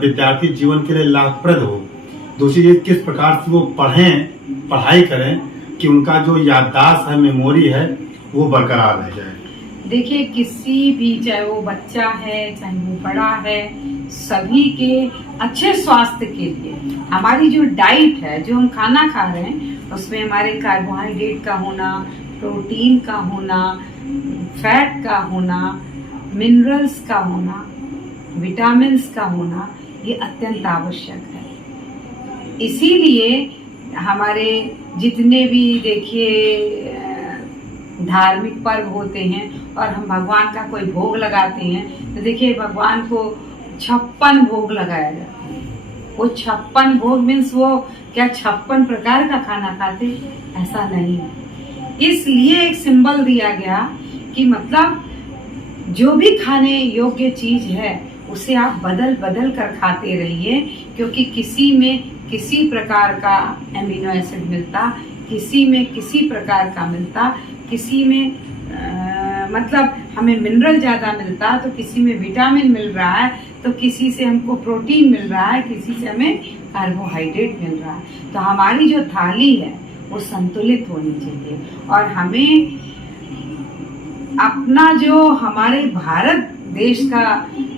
विद्यार्थी जीवन के लिए लाभप्रद हो। दूसरी चीज, किस प्रकार से वो पढ़ाई करें कि उनका जो याददाश्त है, मेमोरी है, वो बरकरार रह जाए। देखिए, किसी भी, चाहे वो बच्चा है चाहे वो बड़ा है, सभी के अच्छे स्वास्थ्य के लिए हमारी जो डाइट है, जो हम खाना खा रहे हैं, उसमें हमारे कार्बोहाइड्रेट का होना, प्रोटीन का होना, फैट का होना, मिनरल्स का होना, विटामिन्स का होना, ये अत्यंत आवश्यक है। इसीलिए हमारे जितने भी, देखिए, धार्मिक पर्व होते हैं और हम भगवान का कोई भोग लगाते हैं, तो देखिए भगवान को 56 भोग लगाया जाता है। वो 56 भोग मीन्स वो क्या 56 प्रकार का खाना खाते? ऐसा नहीं है। इसलिए एक सिंबल दिया गया कि मतलब जो भी खाने योग्य चीज है उसे आप बदल बदल कर खाते रहिए, क्योंकि किसी में किसी प्रकार का एमिनो एसिड मिलता, किसी में किसी प्रकार का मिलता, किसी में मतलब हमें मिनरल ज्यादा मिलता, तो किसी में विटामिन मिल रहा है, तो किसी से हमको प्रोटीन मिल रहा है, किसी से हमें कार्बोहाइड्रेट मिल रहा है। तो हमारी जो थाली है वो संतुलित होनी चाहिए। और हमें अपना जो हमारे भारत देश का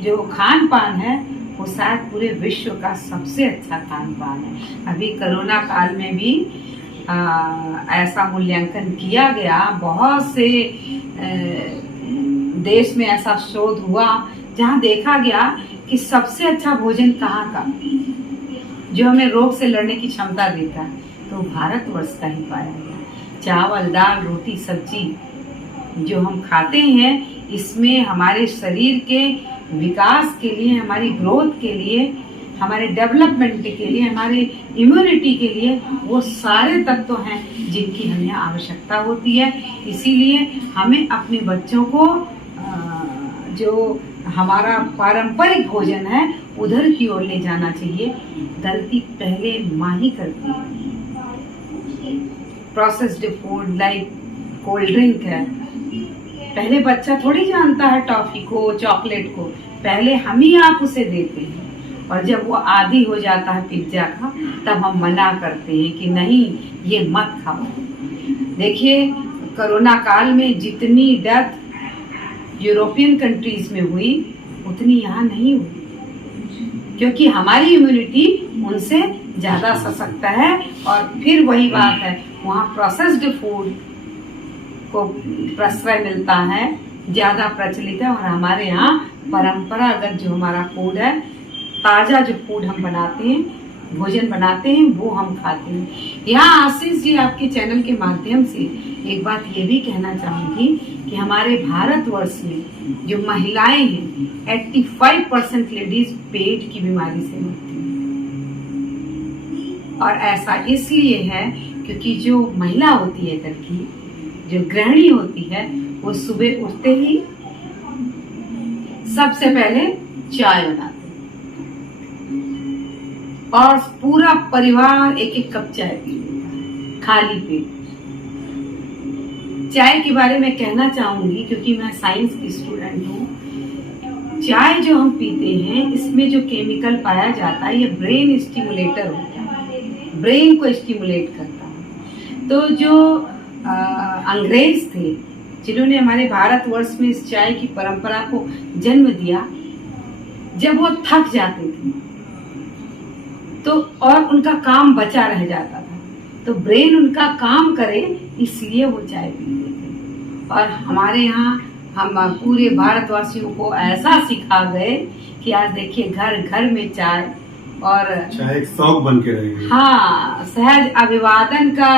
जो खान पान है वो शायद पूरे विश्व का सबसे अच्छा खान पान है। अभी कोरोना काल में भी ऐसा मूल्यांकन किया गया, बहुत से देश में ऐसा शोध हुआ जहां देखा गया कि सबसे अच्छा भोजन कहाँ का, जो हमें रोग से लड़ने की क्षमता देता है, तो भारतवर्ष का ही पाया गया। चावल, दाल, रोटी, सब्जी जो हम खाते हैं, इसमें हमारे शरीर के विकास के लिए, हमारी ग्रोथ के लिए हमारे डेवलपमेंट के लिए, हमारे इम्यूनिटी के लिए वो सारे तत्व हैं जिनकी हमें आवश्यकता होती है। इसीलिए हमें अपने बच्चों को जो हमारा पारंपरिक भोजन है उधर की ओर ले जाना चाहिए। गलती पहले माँ ही करती है। Processed food like cold drink है, पहले बच्चा थोड़ी जानता है टॉफी को, चॉकलेट को, पहले हम ही आप उसे देते हैं। और जब वो आदी हो जाता है पिज्जा का, तब हम मना करते हैं कि नहीं ये मत खाओ। देखिए कोरोना काल में जितनी डेथ यूरोपियन कंट्रीज में हुई उतनी यहाँ नहीं हुई, क्योंकि हमारी इम्यूनिटी उनसे ज़्यादा सशक्त है। और फिर वही बात है, वहाँ प्रोसेस्ड फूड को प्रश्रय मिलता है, ज़्यादा प्रचलित है। और हमारे यहाँ परंपरागत जो हमारा फूड है, ताज़ा जो फूड हम बनाते हैं, भोजन बनाते हैं, वो हम खाते हैं। यहाँ आशीष जी आपके चैनल के माध्यम से एक बात ये भी कहना चाहूँगी कि हमारे भारतवर्ष में जो महिलाएं हैं 85% लेडीज पेट की बीमारी से मरती हैं। और ऐसा इसलिए है क्योंकि जो महिला होती है घर की, जो गृहिणी होती है, वो सुबह उठते ही सबसे पहले चाय बनाती और पूरा परिवार एक एक कप चाय पी लेता है खाली पेट। चाय के बारे में कहना चाहूंगी क्योंकि मैं साइंस की स्टूडेंट हूँ। चाय जो हम पीते हैं इसमें जो केमिकल पाया जाता है ये ब्रेन स्टिमुलेटर होता है, ब्रेन को स्टिमुलेट करता है। तो जो अंग्रेज थे जिन्होंने हमारे भारतवर्ष में इस चाय की परंपरा को जन्म दिया, जब वो थक जाते थे तो और उनका काम बचा रह जाता था, तो ब्रेन उनका काम करे इसलिए वो चाय पीते थे। और हमारे यहाँ हम पूरे भारतवासियों को ऐसा सिखा गए कि आज देखिए घर घर में चाय, और चाय एक शौक बन के रहेगी। हाँ, सहज अभिवादन का,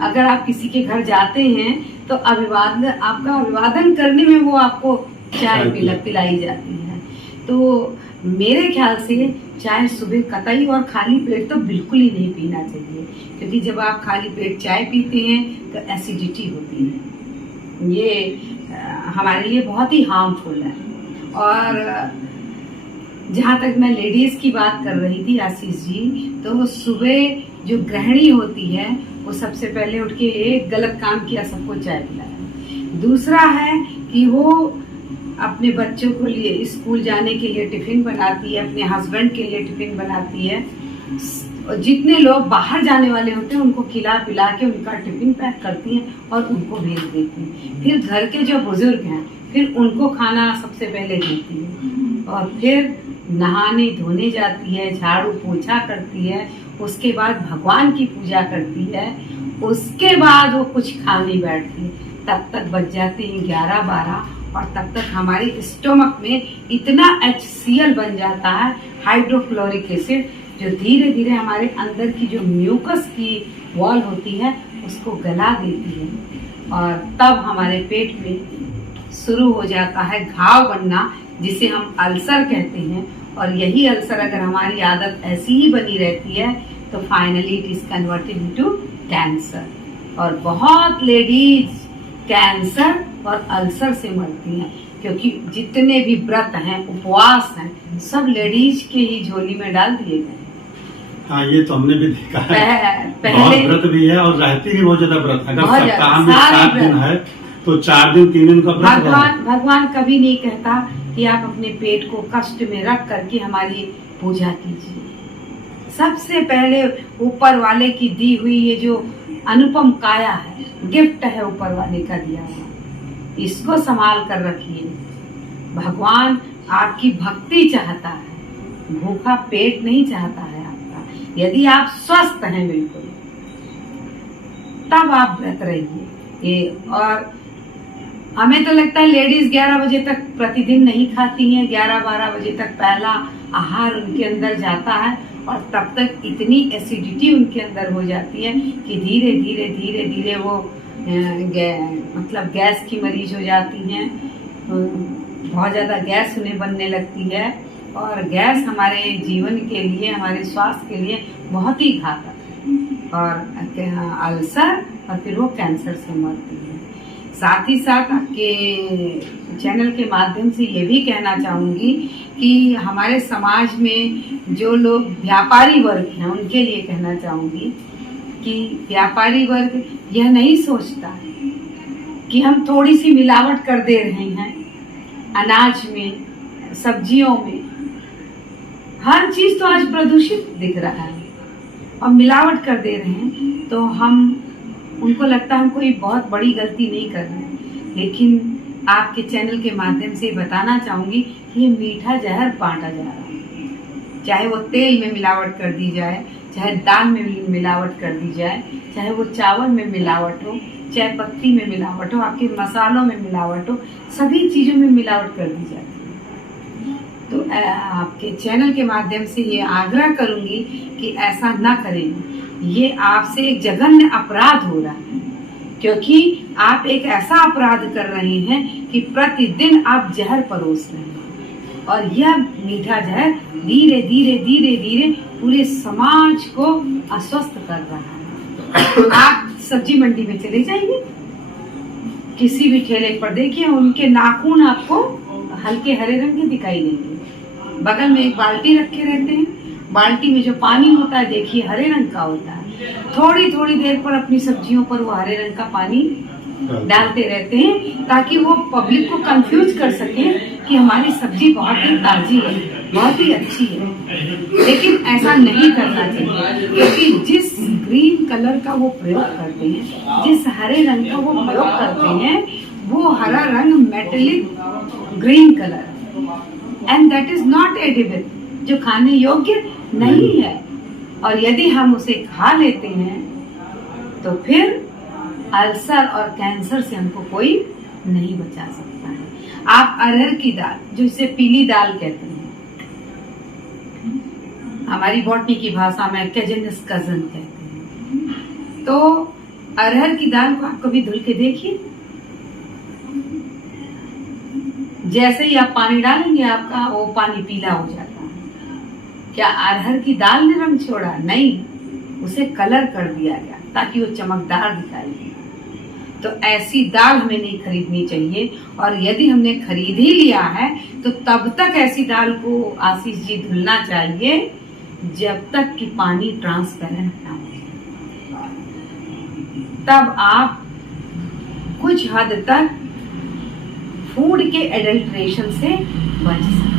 अगर आप किसी के घर जाते हैं तो अभिवादन, आपका अभिवादन करने में वो आपको चाय पिलाई जाती है। तो मेरे ख्याल से चाय सुबह कतई और खाली पेट तो बिल्कुल ही नहीं पीना चाहिए, क्योंकि जब आप खाली पेट चाय पीते हैं तो एसिडिटी होती है, ये हमारे लिए बहुत ही हार्मफुल है। और जहाँ तक मैं लेडीज़ की बात कर रही थी आशीष जी, तो सुबह जो गृहिणी होती है वो सबसे पहले उठ के एक गलत काम किया, सबको चाय पिलाया। दूसरा है कि वो अपने बच्चों को लिए स्कूल जाने के लिए टिफिन बनाती है, अपने हस्बैंड के लिए टिफिन बनाती है, जितने लोग बाहर जाने वाले होते हैं उनको खिला पिला के उनका टिफिन पैक करती हैं और उनको भेज देती हैं। फिर घर के जो बुजुर्ग हैं फिर उनको खाना सबसे पहले देती है, और फिर नहाने धोने जाती है, झाड़ू पोछा करती है, उसके बाद भगवान की पूजा करती है, उसके बाद वो कुछ खाने बैठती है। तब तक बच जाते हैं 11-12, और तब तक हमारे स्टोमक में इतना HCl बन जाता है, हाइड्रोक्लोरिक एसिड, जो धीरे धीरे हमारे अंदर की जो म्यूकस की वॉल होती है उसको गला देती है, और तब हमारे पेट में शुरू हो जाता है घाव बनना, जिसे हम अल्सर कहते हैं। और यही अल्सर अगर हमारी आदत ऐसी ही बनी रहती है तो finally it is converted into cancer. और बहुत लेडीज कैंसर और अल्सर से मरती हैं, क्योंकि जितने भी व्रत हैं, उपवास हैं, सब लेडीज के ही झोली में डाल दिए गए। हाँ, ये तो हमने भी देखा है। पहले बहुत व्रत भी है और रहती भी बहुत ज्यादा व्रत। अगर सप्ताह में 7 दिन है तो 4 दिन 3 दिन का व्रत। भगवान कभी नहीं कहता कि आप अपने पेट को कष्ट में रख करके हमारी पूजा कीजिए। सबसे पहले ऊपर वाले की दी हुई ये जो अनुपम काया है, गिफ्ट है ऊपर वाले का दिया हुआ, इसको संभाल कर रखिए। भगवान आपकी भक्ति चाहता है, भूखा पेट नहीं चाहता है आपका। यदि आप स्वस्थ हैं बिल्कुल, तब आप व्रत रहिए। ये और हमें तो लगता है लेडीज 11 बजे तक प्रतिदिन नहीं खाती हैं, 11-12 बजे तक पहला आहार उनके अंदर जाता है, और तब तक इतनी एसिडिटी उनके अंदर हो जाती है कि धीरे धीरे धीरे धीरे वो मतलब गैस की मरीज हो जाती हैं, बहुत ज़्यादा गैस उन्हें बनने लगती है, और गैस हमारे जीवन के लिए, हमारे स्वास्थ्य के लिए बहुत ही घातक है। और अल्सर और फिर वो कैंसर से मरती है। साथ ही साथ आपके चैनल के माध्यम से ये भी कहना चाहूँगी कि हमारे समाज में जो लोग व्यापारी वर्ग हैं उनके लिए कहना चाहूँगी कि व्यापारी वर्ग यह नहीं सोचता कि हम थोड़ी सी मिलावट कर दे रहे हैं अनाज में, सब्जियों में। हर चीज़ तो आज प्रदूषित दिख रहा है और मिलावट कर दे रहे हैं, तो उनको लगता है हम कोई बहुत बड़ी गलती नहीं कर रहे। लेकिन आपके चैनल के माध्यम से बताना चाहूँगी कि ये मीठा जहर बांटा जा रहा है। चाहे वो तेल में मिलावट कर दी जाए, चाहे दाल में मिलावट कर दी जाए, चाहे वो चावल में मिलावट हो, चाहे पत्ती में मिलावट हो, आपके मसालों में मिलावट हो, सभी चीज़ों में मिलावट कर दी जाती है। तो आपके चैनल के माध्यम से ये आग्रह करूँगी कि ऐसा ना करें। ये आपसे एक जघन्य अपराध हो रहा है, क्योंकि आप एक ऐसा अपराध कर रहे हैं कि प्रतिदिन आप जहर परोस रहे हैं और यह मीठा जहर धीरे धीरे धीरे धीरे पूरे समाज को अस्वस्थ कर रहा है। आप सब्जी मंडी में चले जाइए, किसी भी ठेले पर देखिए, उनके नाखून आपको हल्के हरे रंग के दिखाई देंगे। बगल में एक बाल्टी रखे रहते हैं, बाल्टी में जो पानी होता है देखिए हरे रंग का होता है। थोड़ी थोड़ी देर पर अपनी सब्जियों पर वो हरे रंग का पानी डालते रहते हैं ताकि वो पब्लिक को कंफ्यूज कर सके कि हमारी सब्जी बहुत ही ताजी है, बहुत ही अच्छी है। लेकिन ऐसा नहीं करना चाहिए, क्योंकि जिस ग्रीन कलर का वो प्रयोग करते हैं, जिस हरे रंग का वो प्रयोग करते हैं, वो हरा रंग metallic green colour and that is not edible, जो खाने योग्य नहीं है। और यदि हम उसे खा लेते हैं तो फिर अल्सर और कैंसर से हमको कोई नहीं बचा सकता है। आप अरहर की दाल, जो इसे पीली दाल कहते हैं, हमारी बॉटनी की भाषा में कैजेनस कजन कहते हैं, तो अरहर की दाल को आप कभी धुल के देखिए। जैसे ही आप पानी डालेंगे आपका वो पानी पीला हो जाता है। क्या अरहर की दाल ने रंग छोड़ा? नहीं, उसे कलर कर दिया गया ताकि वो चमकदार दिखाई दे। तो ऐसी दाल हमें नहीं खरीदनी चाहिए, और यदि हमने खरीद ही लिया है तो तब तक ऐसी दाल को आशीष जी धुलना चाहिए जब तक कि पानी ट्रांसपेरेंट ना हो जाए। तब आप कुछ हद तक फूड के एडल्ट्रेशन से बच सकते हैं।